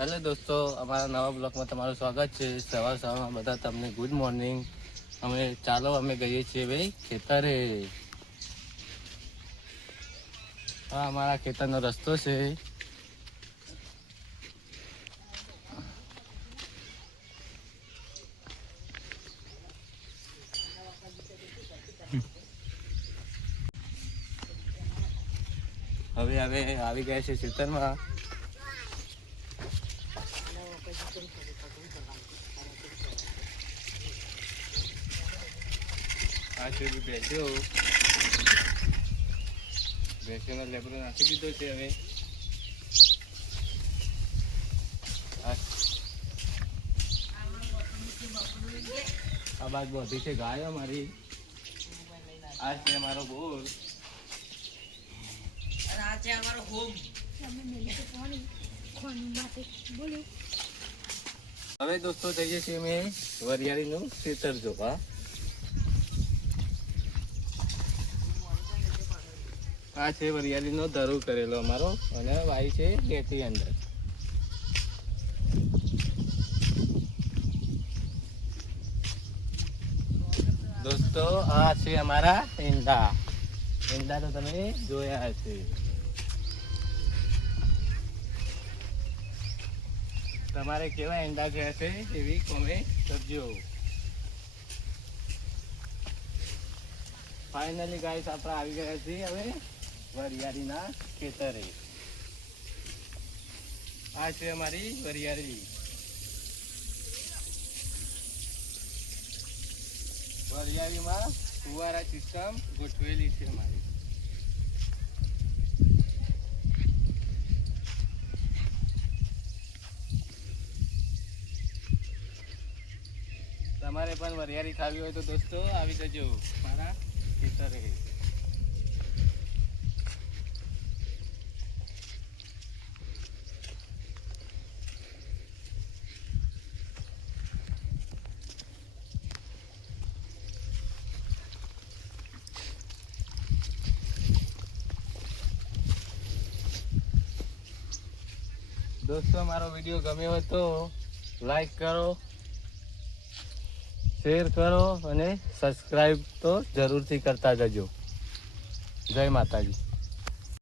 Hello દોસ્તો, અમારા નવા બ્લોગમાં તમારું સ્વાગત છે. સવારમાં બધા તમને ગુડ મોર્નિંગ. અમે ગઈએ છીએ ભાઈ ખેતરે. હા, અમારા ખેતરનો રસ્તો છે. હવે આવી ગયા છે ખેતરમાં. આ છે બેસ્યો, બેસ્યોનો લેબરો નાખી દીધો છે. હવે આ બાદ બધી છે ગાય અમારી. આ છે અમારો બોર. હવે દોસ્તો જઈએ છીએ અમે વરિયાળીનું ખેતર જોવા. આ છે વરિયાળીનો ધરો કરેલો અમારો, અને વાય છે ખેતી અંદર. દોસ્તો આ છે અમારા ઈંડા. ઈંડા તો તમે જોયા હશે. તમારે કેવા ઈંડા જોયા છે એવી કોમેન્ટ કરજો. ફાઇનલી ગાઈસ આપણે આવી ગયા છીએ હવે વરિયાળીના ખેતરે. આ છે અમારી વરિયાળી. વરિયાળીમાં ફુવારા સિસ્ટમ ગોઠવેલી છે અમારી. તમારે પણ વરિયાળી ખાવી હોય તો દોસ્તો આવી જજો મારા ખેતરે. દોસ્તો મારો વિડીયો ગમ્યો હોય તો લાઈક કરો, શેર કરો અને સબસ્ક્રાઈબ તો જરૂરથી કરતા જજો. જય માતાજી.